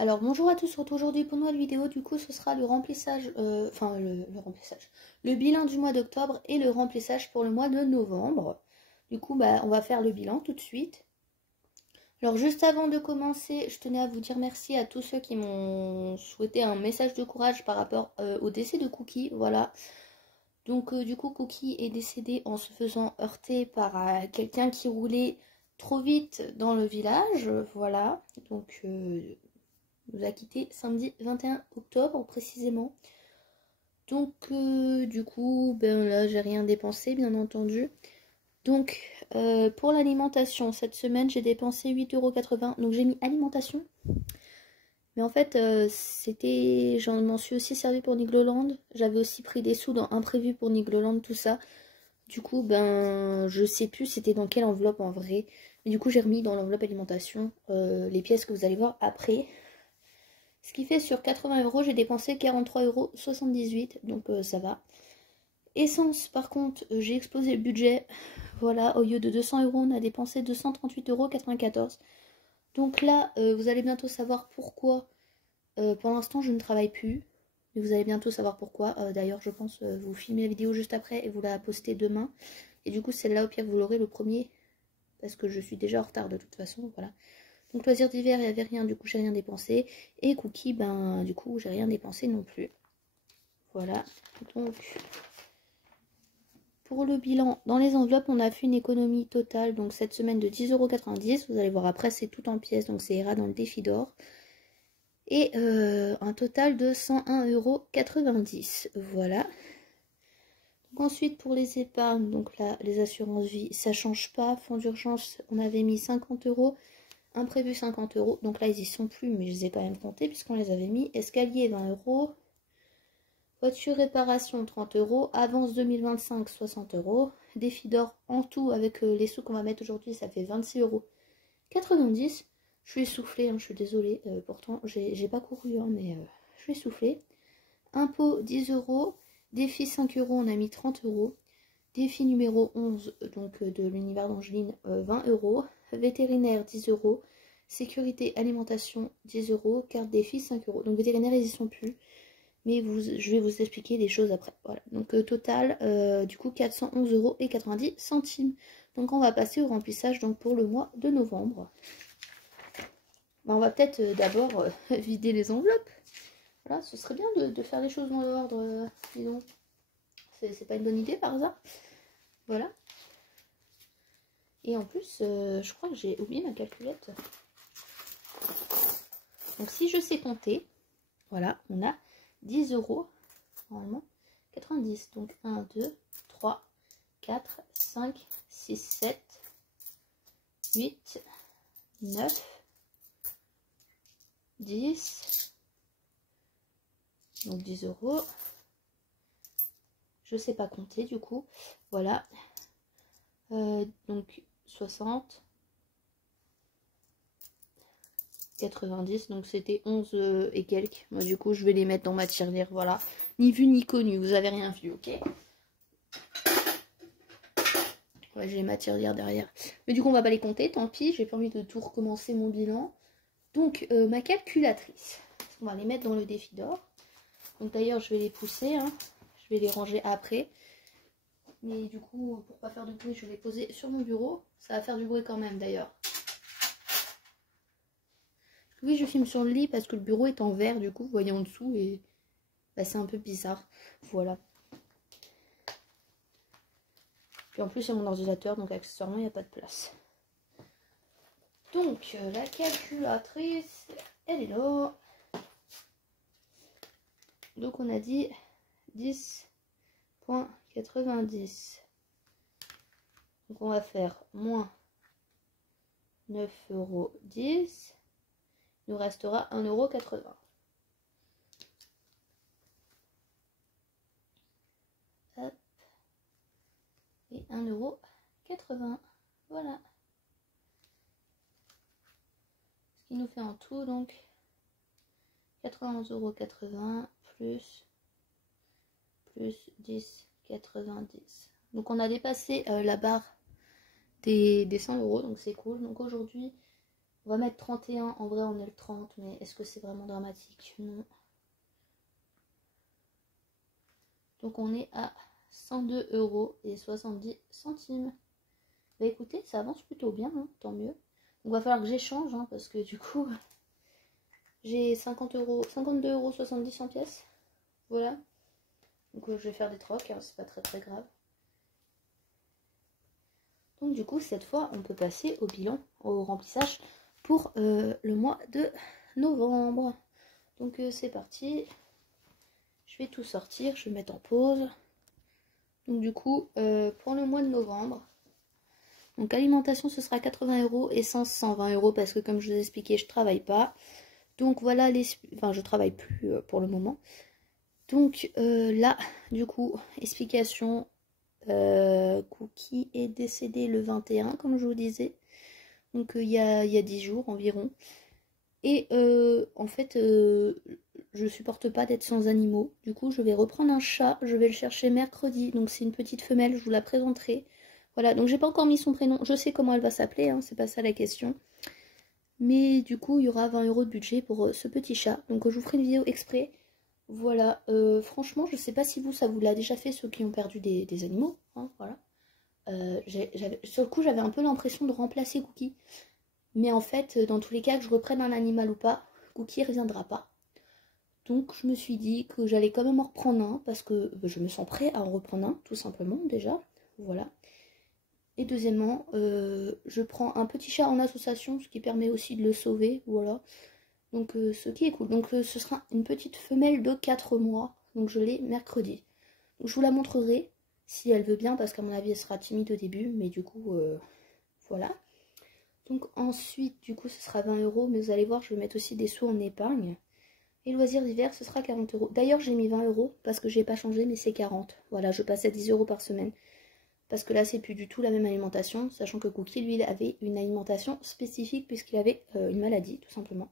Alors bonjour à tous, on se retrouve aujourd'hui pour une nouvelle vidéo. Du coup ce sera le remplissage, le bilan du mois d'octobre et le remplissage pour le mois de novembre. Du coup on va faire le bilan tout de suite. Alors juste avant de commencer, je tenais à vous dire merci à tous ceux qui m'ont souhaité un message de courage par rapport au décès de Cookie. Voilà. Donc du coup Cookie est décédé en se faisant heurter par quelqu'un qui roulait trop vite dans le village. Voilà. Donc nous a quitté samedi 21 octobre précisément. Donc du coup là j'ai rien dépensé bien entendu. Donc pour l'alimentation cette semaine j'ai dépensé 8,80 €. Donc j'ai mis alimentation. Mais en fait c'était, j'en m'en suis aussi servi pour Nigloland. J'avais aussi pris des sous dans imprévu pour Nigloland, tout ça. Du coup je sais plus c'était dans quelle enveloppe en vrai. Mais du coup j'ai remis dans l'enveloppe alimentation les pièces que vous allez voir après. Ce qui fait sur 80 €, j'ai dépensé 43,78 €, donc ça va. Essence, par contre, j'ai explosé le budget. Voilà, au lieu de 200 €, on a dépensé 238,94 €. Donc là, vous allez bientôt savoir pourquoi. Pour l'instant, je ne travaille plus. Mais vous allez bientôt savoir pourquoi. D'ailleurs, je pense vous filmer la vidéo juste après et vous la postez demain. Et du coup, celle-là, au pire, vous l'aurez le premier. Parce que je suis déjà en retard de toute façon, voilà. Donc loisirs d'hiver, il n'y avait rien, du coup j'ai rien dépensé. Et Cookie, du coup j'ai rien dépensé non plus. Voilà. Donc pour le bilan, dans les enveloppes, on a fait une économie totale, donc cette semaine de 10,90 €. Vous allez voir après, c'est tout en pièces, donc ça ira dans le défi d'or. Et un total de 101,90 €. Voilà. Donc ensuite pour les épargnes, donc là les assurances vie, ça change pas. Fonds d'urgence, on avait mis 50 €. Imprévu 50 €, donc là ils y sont plus, mais je les ai quand même comptés puisqu'on les avait mis. Escalier 20 €, voiture réparation 30 €, avance 2025 60 €, défi d'or en tout avec les sous qu'on va mettre aujourd'hui, ça fait 26,90 €. Je suis essoufflée, hein, je suis désolée, pourtant j'ai pas couru, hein, mais je suis essoufflée. Impôt 10 €, défi 5 €, on a mis 30 €. Défi numéro 11, donc de l'univers d'Angeline, 20 €. Vétérinaire, 10 €. Sécurité, alimentation, 10 €. Carte défi, 5 €. Donc vétérinaire, ils y sont plus. Mais je vais vous expliquer des choses après. Voilà. Donc total, du coup, 411,90 €. Donc on va passer au remplissage donc, pour le mois de novembre. On va peut-être d'abord vider les enveloppes. Voilà, ce serait bien de faire les choses dans l'ordre, disons. C'est pas une bonne idée par hasard. Voilà. Et en plus, je crois que j'ai oublié ma calculette. Donc si je sais compter, voilà, on a 10 €, normalement, 90. Donc 1, 2, 3, 4, 5, 6, 7, 8, 9, 10. Donc 10 €. Je sais pas compter du coup. Voilà. Donc 60. 90, donc c'était 11 et quelques. Moi du coup je vais les mettre dans ma tirelire, voilà. Ni vu ni connu, vous avez rien vu, ok. Ouais, j'ai ma tirelire derrière. Mais du coup on va pas les compter, tant pis, j'ai pas envie de tout recommencer mon bilan. Donc ma calculatrice, on va les mettre dans le défi d'or. Donc d'ailleurs je vais les pousser, hein. Je vais les ranger après. Mais du coup pour pas faire de bruit je vais les poser sur mon bureau. Ça va faire du bruit quand même d'ailleurs. Oui, je filme sur le lit parce que le bureau est en verre, du coup, vous voyez en dessous et c'est un peu bizarre. Voilà. Puis en plus, il y a mon ordinateur, donc accessoirement, il n'y a pas de place. Donc, la calculatrice, elle est là. Donc, on a dit 10,90. Donc, on va faire moins 9,10 €. Il nous restera 1,80 €. Hop. Et 1,80 €. Voilà. Ce qui nous fait en tout donc 91,80 € plus 10,90. Donc on a dépassé la barre des 100 €, donc c'est cool. Donc aujourd'hui, On va mettre 31, en vrai on est le 30, mais est-ce que c'est vraiment dramatique? Non. Donc on est à 102,70 €. Bah écoutez, ça avance plutôt bien, hein, tant mieux. Donc va falloir que j'échange, hein, parce que du coup, j'ai 52,70 € en pièces. Voilà. Donc je vais faire des trocs, hein, c'est pas très très grave. Donc du coup, cette fois, on peut passer au bilan, au remplissage pour le mois de novembre. Donc c'est parti. Je vais tout sortir, je vais mettre en pause. Donc du coup, pour le mois de novembre, donc alimentation ce sera 80 €, essence 120 € parce que comme je vous ai expliqué, je travaille pas. Donc voilà les... Enfin, je travaille plus pour le moment. Donc là, du coup, explication, Cookie est décédé le 21, comme je vous disais. Donc il y a 10 jours environ. Et en fait, je supporte pas d'être sans animaux. Du coup, je vais reprendre un chat. Je vais le chercher mercredi. Donc c'est une petite femelle, je vous la présenterai. Voilà, donc j'ai pas encore mis son prénom. Je sais comment elle va s'appeler, hein, c'est pas ça la question. Mais du coup, il y aura 20 € de budget pour ce petit chat. Donc je vous ferai une vidéo exprès. Voilà, franchement, je sais pas si vous, ça vous l'a déjà fait, ceux qui ont perdu des animaux. Hein, voilà. Sur le coup, j'avais un peu l'impression de remplacer Cookie. Mais en fait, dans tous les cas, que je reprenne un animal ou pas, Cookie ne reviendra pas. Donc je me suis dit que j'allais quand même en reprendre un, parce que je me sens prêt à en reprendre un, tout simplement, déjà. Voilà. Et deuxièmement, je prends un petit chat en association, ce qui permet aussi de le sauver, voilà. Donc ce qui est cool. Donc ce sera une petite femelle de 4 mois, donc je l'ai mercredi. Donc, je vous la montrerai, si elle veut bien, parce qu'à mon avis elle sera timide au début, mais du coup, voilà. Donc ensuite, du coup, ce sera 20 €, mais vous allez voir, je vais mettre aussi des sous en épargne. Et loisirs d'hiver, ce sera 40 €. D'ailleurs, j'ai mis 20 € parce que j'ai pas changé, mais c'est 40. Voilà, je passe à 10 € par semaine. Parce que là, c'est plus du tout la même alimentation, sachant que Cookie, lui, il avait une alimentation spécifique puisqu'il avait une maladie, tout simplement.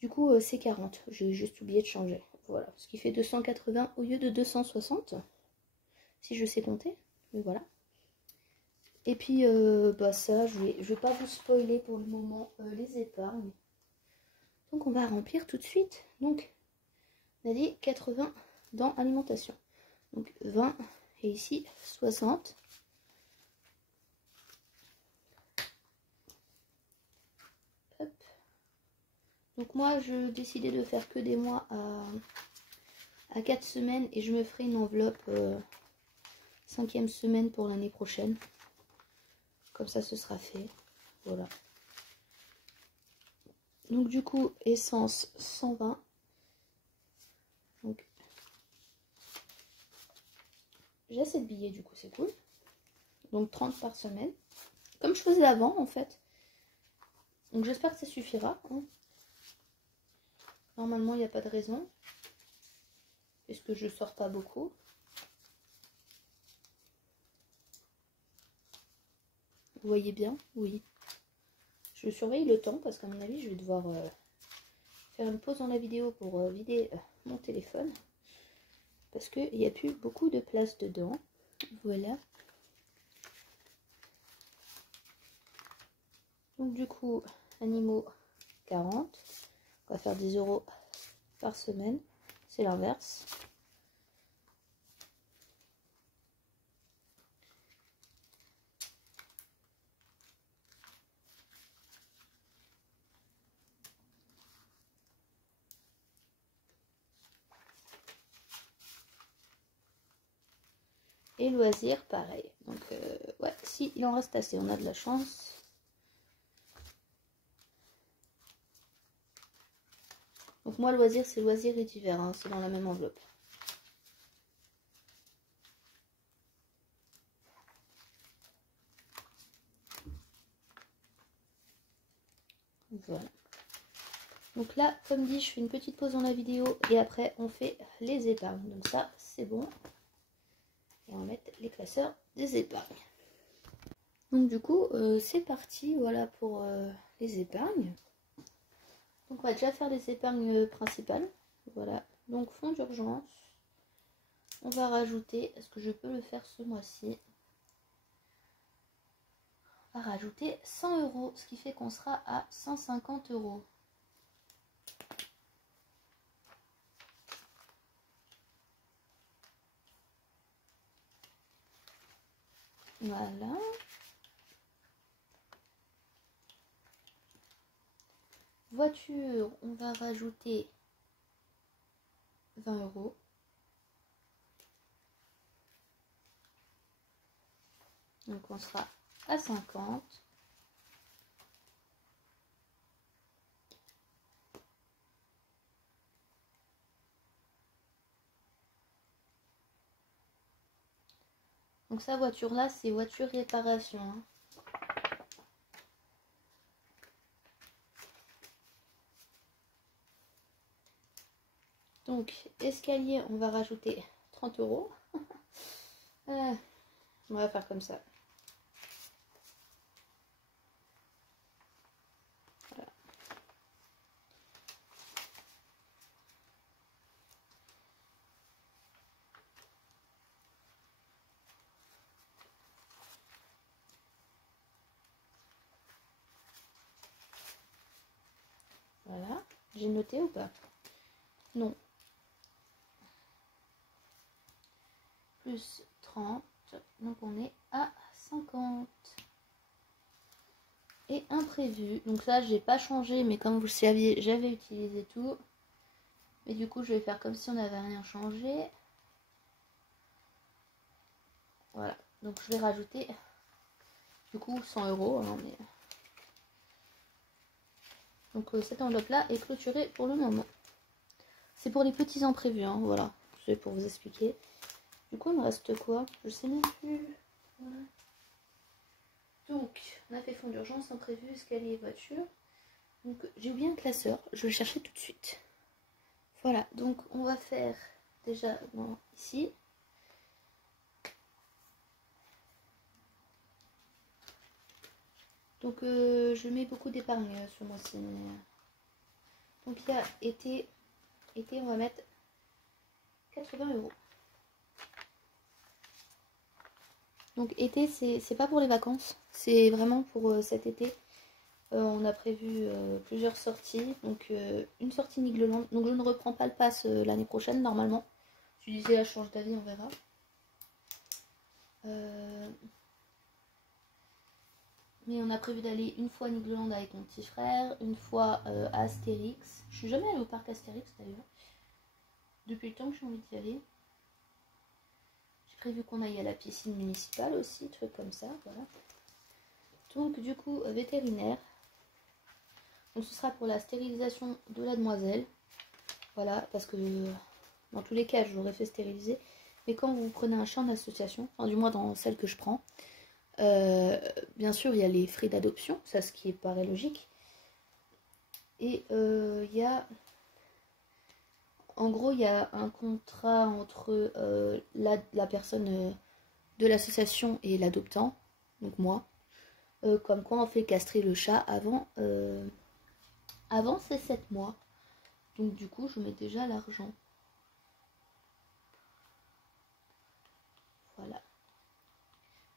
Du coup, c'est 40. J'ai juste oublié de changer. Voilà, ce qui fait 280 au lieu de 260, si je sais compter. Mais voilà. Et puis, bah ça, je vais pas vous spoiler pour le moment les épargnes. Donc, on va remplir tout de suite. Donc, on a dit 80 dans alimentation. Donc, 20 et ici, 60. Hop. Donc, moi, je décidais de faire que des mois à 4 semaines et je me ferai une enveloppe 5e semaine pour l'année prochaine. Comme ça, ce sera fait. Voilà. Donc du coup, essence 120. Donc j'ai assez de billets, du coup c'est cool. Donc 30 par semaine. Comme je faisais avant en fait. Donc j'espère que ça suffira. Hein. Normalement, il n'y a pas de raison. Puisque je sors pas beaucoup. Vous voyez bien? Oui. Je surveille le temps parce qu'à mon avis, je vais devoir faire une pause dans la vidéo pour vider mon téléphone. Parce qu'il n'y a plus beaucoup de place dedans. Voilà. Donc du coup, animaux 40. On va faire 10 € par semaine. C'est l'inverse. Et loisirs, pareil. Donc, ouais, si il en reste assez, on a de la chance. Donc, moi, loisirs, c'est loisirs et divers. Hein, c'est dans la même enveloppe. Voilà. Donc là, comme dit, je fais une petite pause dans la vidéo et après, on fait les épargnes. Donc ça, c'est bon. Et on va mettre les classeurs des épargnes. Donc du coup, c'est parti, voilà pour les épargnes. Donc on va déjà faire les épargnes principales. Voilà, donc fonds d'urgence. On va rajouter, est-ce que je peux le faire ce mois-ci? va rajouter 100 €, ce qui fait qu'on sera à 150 €. Voilà. Voiture, on va rajouter 20 €. Donc on sera à 50. Donc sa voiture là, c'est voiture réparation. Hein. Donc escalier, on va rajouter 30 €. On va faire comme ça. Voilà. Voilà. J'ai noté ou pas? Non. Plus 30. Donc on est à 50. Et imprévu. Donc ça, j'ai pas changé, mais comme vous le saviez, j'avais utilisé tout. Mais du coup, je vais faire comme si on n'avait rien changé. Voilà. Donc je vais rajouter du coup 100 €. Hein, mais... Donc cette enveloppe-là est clôturée pour le moment. C'est pour les petits imprévus, hein, voilà. C'est pour vous expliquer. Du coup, il me reste quoi? Je sais même plus. Voilà. Donc, on a fait fonds d'urgence, imprévu, escalier et voiture. Donc, j'ai oublié un classeur. Je vais le chercher tout de suite. Voilà, donc on va faire déjà bon, ici. Donc, je mets beaucoup d'épargne sur mois-ci. Donc, il y a été, on va mettre 80 €. Donc été, c'est pas pour les vacances, c'est vraiment pour cet été. On a prévu plusieurs sorties, donc une sortie Nigloland. Donc je ne reprends pas le pass l'année prochaine normalement. Tu disais elle change d'avis, on verra. Mais on a prévu d'aller une fois à Nigloland avec mon petit frère, une fois à Astérix. Je suis jamais allée au parc Astérix d'ailleurs. Depuis le temps que j'ai envie d'y aller. Prévu qu'on aille à la piscine municipale aussi, trucs comme ça, voilà. Donc du coup, vétérinaire. Donc ce sera pour la stérilisation de la demoiselle. Voilà, parce que dans tous les cas, je l'aurais fait stériliser. Mais quand vous prenez un chien d'association, enfin du moins dans celle que je prends, bien sûr, il y a les frais d'adoption, ça ce qui paraît logique. Et il y a... En gros, il y a un contrat entre la personne de l'association et l'adoptant, donc moi, comme quoi on fait castrer le chat avant ses 7 mois. Donc du coup, je mets déjà l'argent. Voilà.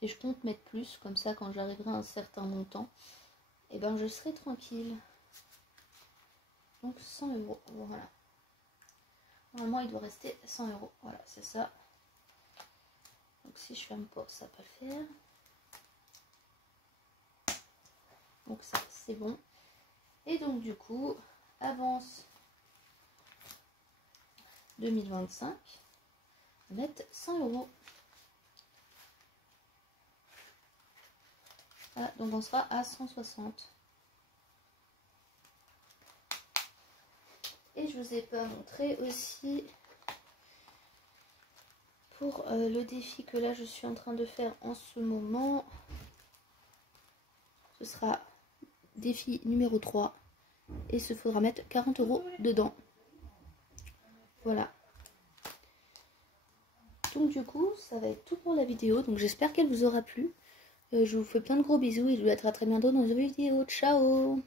Et je compte mettre plus, comme ça quand j'arriverai à un certain montant, et ben je serai tranquille. Donc 100 €, voilà. Normalement, il doit rester 100 €. Voilà, c'est ça. Donc si je ferme pas, ça peut le faire. Donc ça, c'est bon. Et donc du coup, avance 2025. On va mettre 100 €. Voilà, donc on sera à 160. Et je vous ai pas montré aussi pour le défi que là je suis en train de faire en ce moment. Ce sera défi numéro 3. Et il faudra mettre 40 € dedans. Voilà. Donc du coup, ça va être tout pour la vidéo. Donc j'espère qu'elle vous aura plu. Je vous fais plein de gros bisous et je vous dis à très bientôt dans une vidéo. Ciao!